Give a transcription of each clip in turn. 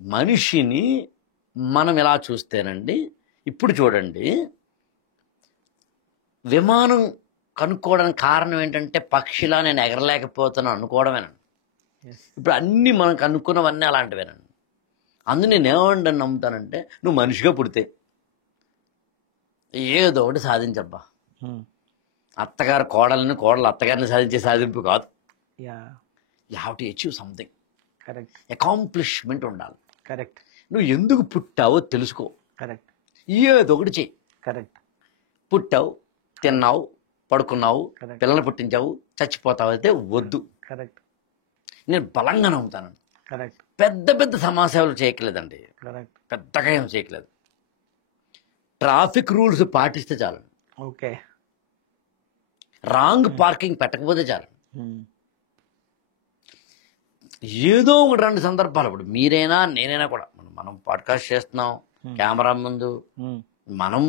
మనిషిని మనం ఎలా చూస్తేనండి, ఇప్పుడు చూడండి, విమానం కనుక్కోవడానికి కారణం ఏంటంటే పక్షిలా నేను ఎగరలేకపోతున్నాను అనుకోవడమేనండి. ఇప్పుడు అన్నీ మనం కనుక్కున్నవన్నీ అలాంటివేనండి. అందు నేను ఏమంటే నమ్ముతానంటే, నువ్వు మనిషిగా పుడితే ఏదో ఒకటి సాధించబ్బా. అత్తగారు కోడలను, కోడలు అత్తగారిని సాధించే సాధింపు కాదు. You have to achieve something. Correct. Accomplishment ఉండాలి. కరెక్ట్. నువ్వు ఎందుకు పుట్టావో తెలుసుకో. కరెక్ట్. ఏదో ఒకటి చెయ్యి. కరెక్ట్. పుట్టావు, తిన్నావు, పడుకున్నావు, పిల్లల్ని పుట్టించావు, చచ్చిపోతావు అయితే వద్దు. కరెక్ట్. నేను బలంగా నమ్ముతాను. కరెక్ట్. పెద్ద పెద్ద సమాసేవలు చేయట్లేదండి. కరెక్ట్. పెద్దగా ఏం చేయట్లేదు. ట్రాఫిక్ రూల్స్ పాటిస్తే చాలు. ఓకే. రాంగ్ పార్కింగ్ పెట్టకపోతే చాలు. ఏదో ఒకటి రెండు సందర్భాలు, ఇప్పుడు మీరైనా నేనైనా కూడా మనం పాడ్కాస్ట్ చేస్తున్నాం, కెమెరా ముందు మనం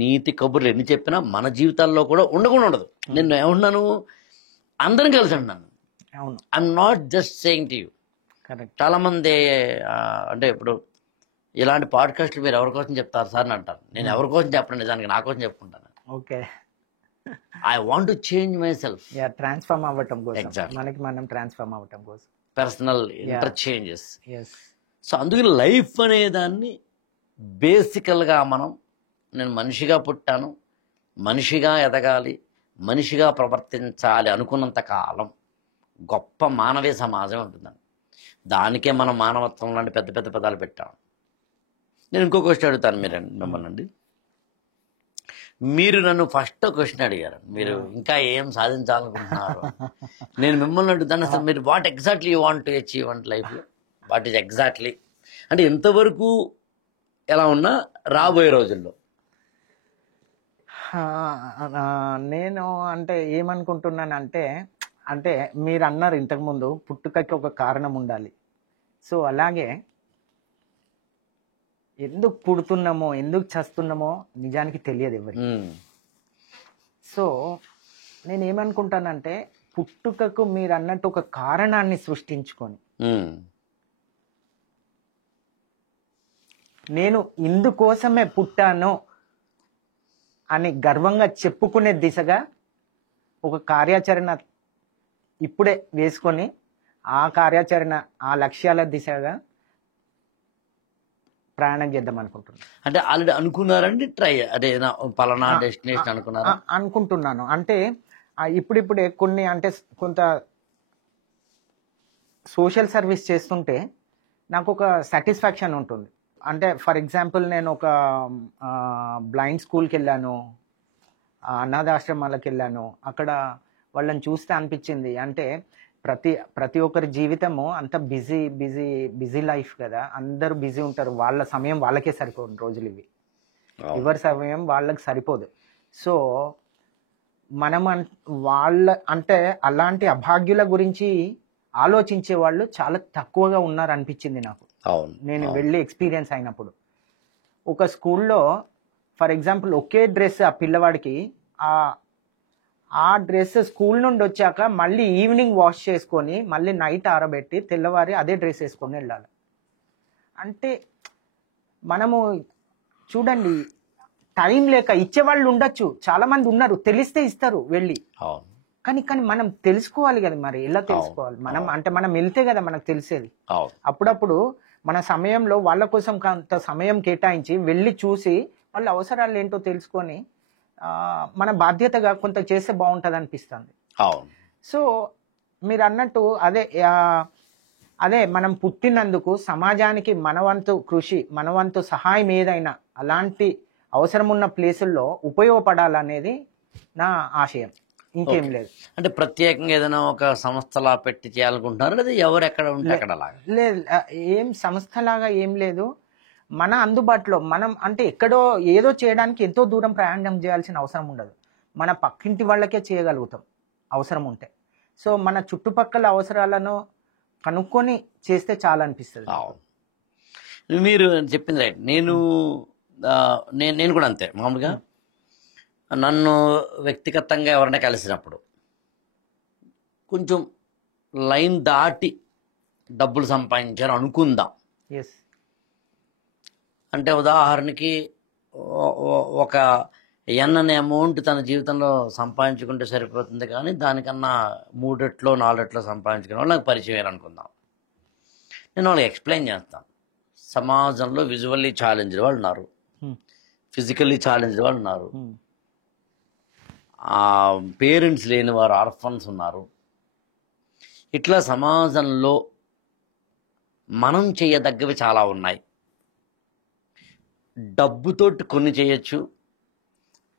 నీతి కబుర్లు ఎన్ని చెప్పినా మన జీవితాల్లో కూడా ఉండకుండా ఉండదు. నేను ఏమన్నాను, అందరం కలిసి అంటున్నాను. I'm not just saying to you. చాలా మంది అంటే ఇప్పుడు ఇలాంటి పాడ్కాస్ట్లు మీరు ఎవరి కోసం చెప్తారు సార్ అని అంటారు. నేను ఎవరి కోసం చెప్పను, నిజానికి నా కోసం చెప్పుకుంటాను. Okay. I want to change my self. Transform అవ్వటం కోసం, ఎగ్జాక్ట్, మనకి మనం ట్రాన్స్ఫార్మ్ అవ్వటం కోసం, పర్సనల్ ఇంటర్చేంజెస్. ఎస్. సో అందుకని లైఫ్ అనే దాన్ని బేసికల్గా నేను మనిషిగా పుట్టాను, మనిషిగా ఎదగాలి, మనిషిగా ప్రవర్తించాలి అనుకున్నంత కాలం గొప్ప మానవీయ సమాజం ఉంటుందండి. దానికే మనం మానవత్వం లాంటి పెద్ద పెద్ద పదాలు పెట్టాం. నేను ఇంకో క్వశ్చన్ అడుగుతాను మిమ్మల్ని అండి. మీరు నన్ను ఫస్ట్ క్వశ్చన్ అడిగారు, మీరు ఇంకా ఏం సాధించాలనుకుంటున్నారు. నేను మిమ్మల్ని అడుగుతాను, అసలు మీరు what exactly you want to achieve and లైఫ్లో, వాట్ ఈజ్ ఎగ్జాక్ట్లీ అంటే ఇంతవరకు ఎలా ఉన్నా రాబోయే రోజుల్లో. నేను అంటే ఏమనుకుంటున్నానంటే, అంటే మీరు అన్నారు ఇంతకుముందు పుట్టుకకి ఒక కారణం ఉండాలి. సో అలాగే ఎందుకు పుడుతున్నామో ఎందుకు చస్తున్నామో నిజానికి తెలియదు ఎవరికి. సో నేనేమనుకుంటానంటే, పుట్టుకకు మీరు అన్నట్టు ఒక కారణాన్ని సృష్టించుకొని నేను ఇందుకోసమే పుట్టాను అని గర్వంగా చెప్పుకునే దిశగా ఒక కార్యాచరణ ఇప్పుడే వేసుకొని ఆ కార్యాచరణ, ఆ లక్ష్యాల దిశగా ప్రయాణం చేద్దాం అనుకుంటున్నాను. అంటే ఆల్రెడీ అనుకున్నారండి, ట్రై అదే పలానా డెస్టినేషన్ అనుకున్నారా? అనుకుంటున్నాను. అంటే ఇప్పుడిప్పుడే కొన్ని అంటే కొంత సోషల్ సర్వీస్ చేస్తుంటే నాకు ఒక సాటిస్ఫాక్షన్ ఉంటుంది. అంటే ఫర్ ఎగ్జాంపుల్ నేను ఒక బ్లైండ్ స్కూల్కి వెళ్ళాను, అనాథాశ్రమాలకు వెళ్ళాను. అక్కడ వాళ్ళని చూస్తే అనిపించింది, అంటే ప్రతి ఒక్కరి జీవితము అంత బిజీ లైఫ్ కదా, అందరూ బిజీ ఉంటారు, వాళ్ళ సమయం వాళ్ళకే సరిపోదు, రోజులు ఇవి ఎవరి సమయం వాళ్ళకి సరిపోదు. సో మనం వాళ్ళ అంటే అలాంటి అభాగ్యుల గురించి ఆలోచించే వాళ్ళు చాలా తక్కువగా ఉన్నారు అనిపించింది నాకు. నేను వెళ్ళి ఎక్స్పీరియన్స్ అయినప్పుడు ఒక స్కూల్లో ఫర్ ఎగ్జాంపుల్ ఒకే డ్రెస్ ఆ పిల్లవాడికి, ఆ డ్రెస్ స్కూల్ నుండి వచ్చాక మళ్ళీ ఈవినింగ్ వాష్ చేసుకొని మళ్ళీ నైట్ ఆరబెట్టి తెల్లవారి అదే డ్రెస్ వేసుకొని వెళ్ళాలి. అంటే మనము చూడండి, టైం లేక ఇచ్చేవాళ్ళు ఉండొచ్చు, చాలా మంది ఉన్నారు, తెలిస్తే ఇస్తారు వెళ్ళి. కానీ మనం తెలుసుకోవాలి కదా, మరి ఎలా తెలుసుకోవాలి? మనం వెళ్తే కదా మనకు తెలిసేది. అప్పుడప్పుడు మన సమయంలో వాళ్ళ కోసం కొంత సమయం కేటాయించి వెళ్ళి చూసి వాళ్ళ అవసరాలు ఏంటో తెలుసుకొని మన బాధ్యతగా కొంత చేస్తే బాగుంటుంది అనిపిస్తుంది. సో మీరు అన్నట్టు అదే మనం పుట్టినందుకు సమాజానికి మనవంతు కృషి, మనవంతు సహాయం ఏదైనా అలాంటి అవసరం ఉన్న ప్లేసుల్లో ఉపయోగపడాలనేది నా ఆశయం, ఇంకేం లేదు. అంటే ప్రత్యేకంగా ఏదైనా ఒక సంస్థలా పెట్టి చేయాలనుకుంటున్నారు లేదా ఎవరు ఎక్కడ ఉంటే అక్కడ? లేదు, ఏం సంస్థలాగా ఏం లేదు. మన అందుబాటులో మనం అంటే ఎక్కడో ఏదో చేయడానికి ఎంతో దూరం ప్రయాణం చేయాల్సిన అవసరం ఉండదు. మన పక్కింటి వాళ్ళకే చేయగలుగుతాం అవసరం ఉంటే. సో మన చుట్టుపక్కల అవసరాలను కనుక్కొని చేస్తే చాలా అనిపిస్తుంది. మీరు చెప్పింది రైట్. నేను కూడా అంతే. మామూలుగా నన్ను వ్యక్తిగతంగా ఎవరైనా కలిసినప్పుడు కొంచెం లైన్ దాటి డబ్బులు సంపాదించారు అనుకుందాం, ఎస్. అంటే ఉదాహరణకి ఒక ఎన్ అనే అమౌంట్ తన జీవితంలో సంపాదించుకుంటే సరిపోతుంది, కానీ దానికన్నా 3 రెట్లు 4 రెట్లు సంపాదించుకునే వాళ్ళు నాకు పరిచయం అనుకుందాం. నేను వాళ్ళకి ఎక్స్ప్లెయిన్ చేస్తాను. సమాజంలో విజువల్లీ ఛాలెంజ్డ్ వాళ్ళు ఉన్నారు, ఫిజికల్లీ ఛాలెంజ్డ్ వాళ్ళు ఉన్నారు, పేరెంట్స్ లేని వారు ఆర్ఫన్స్ ఉన్నారు. ఇట్లా సమాజంలో మనం చేయదగ్గవి చాలా ఉన్నాయి. డబ్బుతోటి కొన్ని చేయొచ్చు,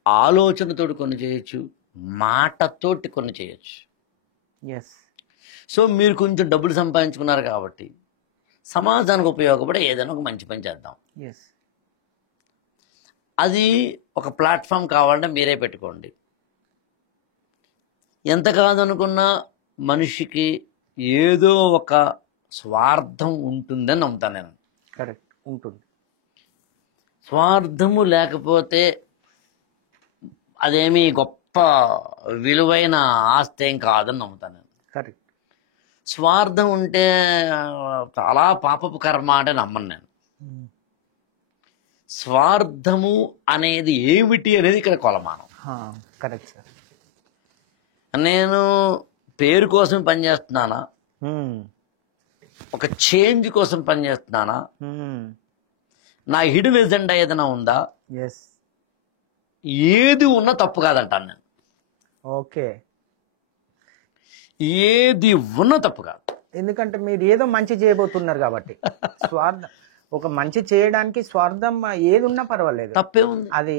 ఆలోచనతోటి కొన్ని చేయొచ్చు, మాటతోటి కొన్ని చేయొచ్చు. ఎస్. సో మీరు కొంచెం డబ్బులు సంపాదించుకున్నారు కాబట్టి సమాజానికి ఉపయోగపడే ఏదైనా ఒక మంచి పని చేద్దాం. ఎస్. అది ఒక ప్లాట్ఫామ్ కావాలంటే మీరే పెట్టుకోండి. ఎంత కాదనుకున్నా మనిషికి ఏదో ఒక స్వార్థం ఉంటుందని నమ్ముతాను నేను. కరెక్ట్, ఉంటుంది. స్వార్థము లేకపోతే అదేమి గొప్ప విలువైన ఆస్తి ఏం కాదని నమ్ముతాను నేను. కరెక్ట్. స్వార్థం ఉంటే చాలా పాపపు కర్మ అంటే నమ్మను నేను. స్వార్థము అనేది ఏమిటి అనేది ఇక్కడ కొలమానం. Correct sir. నేను పేరు కోసం పనిచేస్తున్నానా, ఒక చేంజ్ కోసం పనిచేస్తున్నానా, నా హిడెన్ ఎజెండా ఏదైనా ఉందా? ఎస్. ఏది ఉన్నా తప్పు కాదంటాను నేను. ఓకే. ఏది ఉన్నా తప్పు కాదు. ఎందుకంటే మీరు ఏదో మంచి చేయబోతున్నారు కాబట్టి. స్వార్థం, ఒక మంచి చేయడానికి స్వార్థం ఏది ఉన్నా పర్వాలేదు, తప్పే ఉంది. అది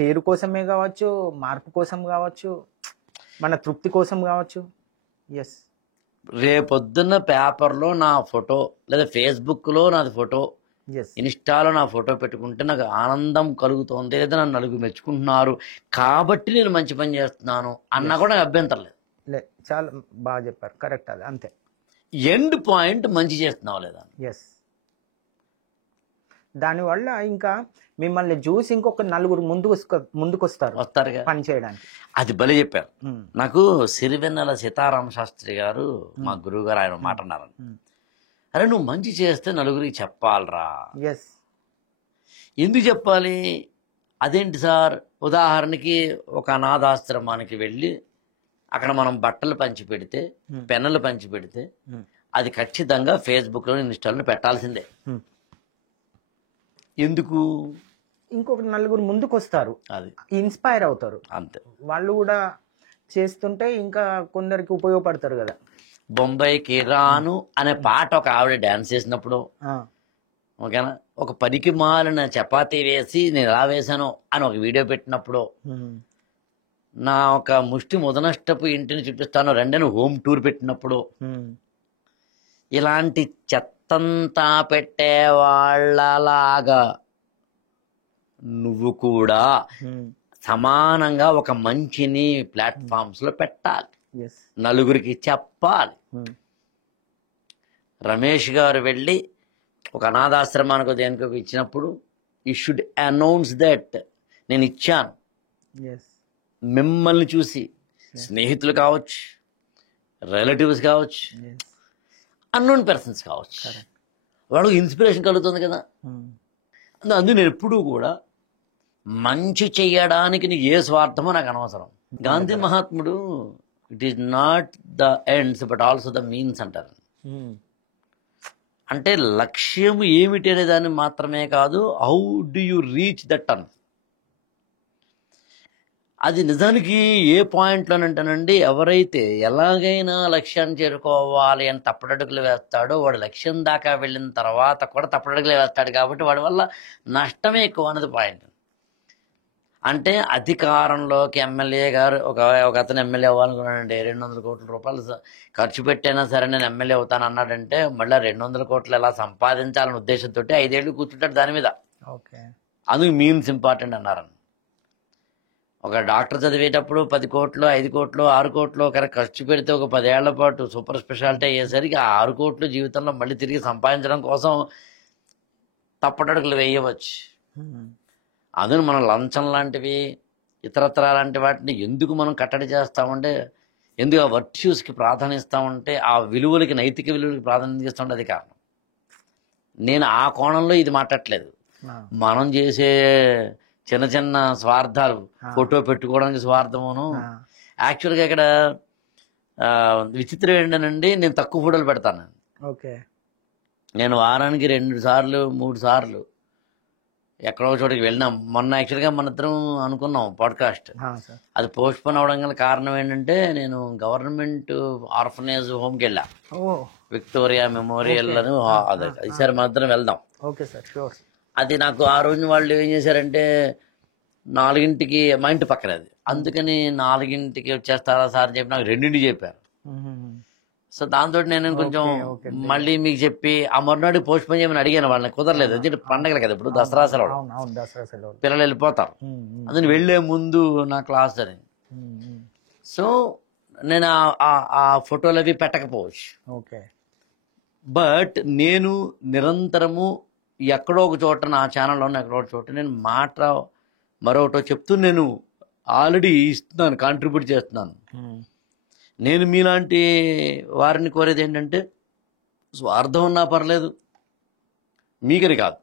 పేరు కోసమే కావచ్చు, మార్పు కోసం కావచ్చు, మన తృప్తి కోసం కావచ్చు. ఎస్. రేపొద్దున్న పేపర్లో నా ఫోటో లేదా ఫేస్బుక్లో నాది ఫోటో, ఎస్, ఇన్స్టాలో నా ఫోటో పెట్టుకుంటే నాకు ఆనందం కలుగుతోంది, లేదా నన్ను నలుగురు మెచ్చుకుంటున్నారు కాబట్టి నేను మంచి పని చేస్తున్నాను అన్నా కూడా అభ్యంతరం లేదు. చాలా బాగా చెప్పారు. కరెక్ట్, అది అంతే. ఎండ్ పాయింట్ మంచి చేస్తున్నావు లేదా. ఎస్. దానివల్ల ఇంకా మిమ్మల్ని చూసి ఇంకొక నలుగురు ముందుకొస్తారు వస్తారుగా పని చేయడానికి. అది భలే చెప్పారు. నాకు సిరివెన్నెల సీతారామ శాస్త్రి గారు మా గురువు గారు ఆయన మాట అన్నారు, అరే నువ్వు మంచి చేస్తే నలుగురికి చెప్పాలరా. ఎస్. ఎందుకు చెప్పాలి? అదేంటి సార్? ఉదాహరణకి ఒక అనాథాశ్రమానికి వెళ్ళి అక్కడ మనం బట్టలు పంచి పెడితే, పెన్నులు పంచి పెడితే అది ఖచ్చితంగా ఫేస్బుక్లో ఇన్స్టాల్లో పెట్టాల్సిందే. ఎందుకు? ఇంకొక నలుగురు ముందుకు వస్తారు, అది ఇన్స్పైర్ అవుతారు, అంతే. వాళ్ళు కూడా చేస్తుంటే ఇంకా కొందరికి ఉపయోగపడతారు కదా. బొంబాయికి రాను అనే పాట ఒక ఆవిడ డాన్స్ చేసినప్పుడు, ఓకేనా, ఒక పనికి మాలిన చపాతీ వేసి నేను ఎలా వేశాను అని ఒక వీడియో పెట్టినప్పుడు, నా ఒక ముష్టి ముదనష్టపు ఇంటిని చూపిస్తాను రెండని హోమ్ టూర్ పెట్టినప్పుడు, ఇలాంటి చెత్తంతా పెట్టే వాళ్ళలాగా నువ్వు కూడా సమానంగా ఒక మంచిని ప్లాట్ఫామ్స్ లో పెట్టాలి, నలుగురికి చెప్పాలి. రమేష్ గారు వెళ్ళి ఒక అనాథాశ్రమానికి దేనికో ఇచ్చినప్పుడు యూ షుడ్ అనౌన్స్ దట్ నేను ఇచ్చాను. మిమ్మల్ని చూసి స్నేహితులు కావచ్చు, రిలేటివ్స్ కావచ్చు, అన్నోన్ పర్సన్స్ కావచ్చు, వాళ్ళకి ఇన్స్పిరేషన్ కలుగుతుంది కదా. అందుకు నేను ఎప్పుడూ కూడా మంచి చెయ్యడానికి నీకు ఏ స్వార్థమో నాకు అనవసరం. గాంధీ మహాత్ముడు it is not the ends but also the means అంటారు. అంటే లక్ష్యం ఏమిటి అనే దాన్ని మాత్రమే కాదు, how do you reach that one. అది నిజానికి ఏ పాయింట్లోనంటేనండి, ఎవరైతే ఎలాగైనా లక్ష్యాన్ని చేరుకోవాలి అని తప్పటడుగులు వేస్తాడో వాడు లక్ష్యం దాకా వెళ్ళిన తర్వాత కూడా తప్పటడుగులు వేస్తాడు. కాబట్టి వాడి వల్ల నష్టమే ఎక్కువ అన్నది పాయింట్. అంటే అధికారంలోకి ఎమ్మెల్యే గారు ఒక అతను ఎమ్మెల్యే అవ్వాలనుకున్నాడంటే 200 కోట్ల రూపాయలు ఖర్చు పెట్టైనా సరే నేను ఎమ్మెల్యే అవుతాను అన్నాడంటే మళ్ళీ 200 కోట్లు ఎలా సంపాదించాలనే ఉద్దేశంతో 5 ఏళ్ళు కూర్చుంటాడు దాని మీద. అందుకు మీన్స్ ఇంపార్టెంట్ అన్నారని. ఒక డాక్టర్ చదివేటప్పుడు 10 కోట్లు 5 కోట్లు 6 కోట్లు ఖర్చు పెడితే ఒక 10 ఏళ్ల పాటు సూపర్ స్పెషాలిటీ అయ్యేసరికి ఆ 6 కోట్లు జీవితంలో మళ్ళీ తిరిగి సంపాదించడం కోసం తప్పటడుగులు వేయవచ్చు. అందులో మనం లంచం లాంటివి ఇతరత్ర లాంటి వాటిని ఎందుకు మనం కట్టడి చేస్తామంటే, ఎందుకు ఆ వర్చ్యూస్కి ప్రాధాన్యత ఇస్తామంటే, ఆ విలువలకి నైతిక విలువలకి ప్రాధాన్యత ఇస్తామంటే అది కారణం. నేను ఆ కోణంలో ఇది మాట్లాడట్లేదు. మనం చేసే చిన్న చిన్న స్వార్థాలు, ఫోటో పెట్టుకోవడానికి స్వార్థమును. యాక్చువల్గా ఇక్కడ విచిత్రం ఏంటనండి, నేను తక్కువ ఫోటోలు పెడతాను. ఓకే. నేను వారానికి 2 సార్లు 3 సార్లు ఎక్కడో చోటికి వెళ్ళినాం. మొన్న యాక్చువల్గా మన ఇద్దరం అనుకున్నాం పాడ్కాస్ట్, అది పోస్ట్ పోన్ అవడం గల కారణం ఏంటంటే నేను గవర్నమెంట్ ఆర్ఫనేజ్ హోమ్కి వెళ్ళా, విక్టోరియా మెమోరియల్ అని. అదే ఈసారి మన ఇద్దరం వెళ్దాం. Okay sir, sure. అది నాకు ఆ రోజు వాళ్ళు ఏం చేశారంటే 4ంటికి, మా ఇంటి పక్కన అది, అందుకని 4ంటికి వచ్చేస్తారా సార్ అని చెప్పి నాకు 2ంటికి చెప్పారు. సో దాంతో నేను కొంచెం మళ్ళీ మీకు చెప్పి ఆ మరునాడు పోస్ట్ పోన్ చేయమని అడిగాను వాళ్ళని, కుదరలేదు. ఎందుకంటే పండగలు కదా, ఇప్పుడు దసరా సెలవు, పిల్లలు వెళ్ళిపోతారు, అందుకని వెళ్లే ముందు నా క్లాస్ అని. సో నేను ఆ ఫోటోలు అవి పెట్టకపోవచ్చు. ఓకే. బట్ నేను నిరంతరము ఎక్కడో ఒక చోట, నా ఛానల్లో ఉన్న ఎక్కడో ఒక చోట నేను మాట మరొకటో చెప్తూ నేను ఆల్రెడీ ఇస్తున్నాను, కాంట్రిబ్యూట్ చేస్తున్నాను. నేను మీలాంటి వారిని కోరేది ఏంటంటే, స్వార్థం ఉన్నా పర్లేదు, మీకని కాదు,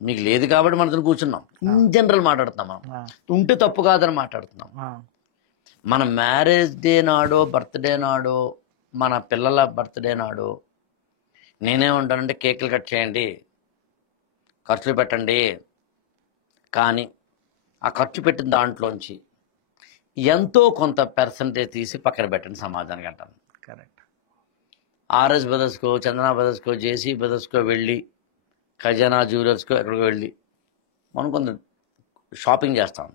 మీకు లేదు కాబట్టి మనతో కూర్చున్నాం. ఇన్ జనరల్ మాట్లాడుతున్నాం, మనం ఉంటే తప్పు కాదని మాట్లాడుతున్నాం. మన మ్యారేజ్ డే నాడో, బర్త్డే నాడో, మన పిల్లల బర్త్డే నాడో నేనేమంటానంటే కేకులు కట్ చేయండి, ఖర్చులు పెట్టండి, కానీ ఆ ఖర్చు పెట్టిన దాంట్లోంచి ఎంతో కొంత పర్సంటేజ్ తీసి పక్కన పెట్టండి సమాజానికి అంటాను. కరెక్ట్. ఆర్ఎస్ బ్రదర్స్కో, చందనా బ్రదర్స్కో, జేసీ బ్రదర్స్కో వెళ్ళి, ఖజానా జ్యువెలర్స్కో ఎక్కడికో వెళ్ళి మనం కొంత షాపింగ్ చేస్తాం.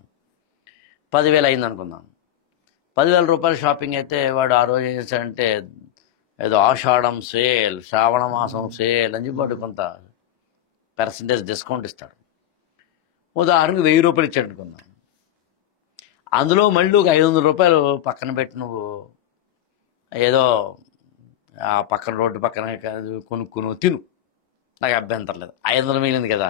10,000 అయింది అనుకుందాం. 10,000 రూపాయల షాపింగ్ అయితే వాడు ఆ రోజు ఏం చేస్తాడంటే ఏదో ఆషాఢం సేల్, శ్రావణ మాసం సేల్ అని చెప్పి వాడు కొంత పర్సంటేజ్ డిస్కౌంట్ ఇస్తాడు. ఉదాహరణకు 1,000 రూపాయలు ఇచ్చాడు అనుకుందాం. అందులో మళ్ళీ ఒక 500 రూపాయలు పక్కన పెట్టి నువ్వు ఏదో ఆ పక్కన రోడ్డు పక్కన కొనుక్కును తిను, నాకు అభ్యంతరం లేదు. 500 మిగిలింది కదా.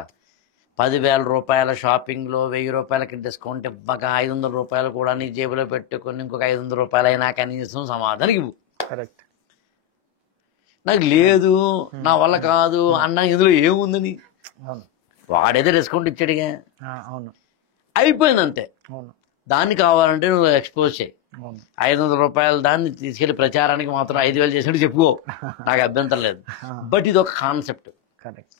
10,000 రూపాయల షాపింగ్లో 1,000 రూపాయలకి డిస్కౌంట్ ఇవ్వక 500 రూపాయలు కూడా నీ జేబులో పెట్టుకొని ఇంకొక 500 రూపాయలు అయినా కనీసం సమాధానం ఇవ్వు. కరెక్ట్. నాకు లేదు, నా వల్ల కాదు అన్నా ఇందులో ఏముందని, వాడేదో డిస్కౌంట్ ఇచ్చాడుగా, అవును, అయిపోయింది అంతే. అవును. దాన్ని కావాలంటే నువ్వు ఎక్స్పోజ్ చేయి. 500 రూపాయలు దాన్ని తీసుకెళ్లి ప్రచారానికి మాత్రం 5,000 చేసినట్టు చెప్పుకో, నాకు అభ్యంతరం లేదు. బట్ ఇది ఒక కాన్సెప్ట్. కరెక్ట్.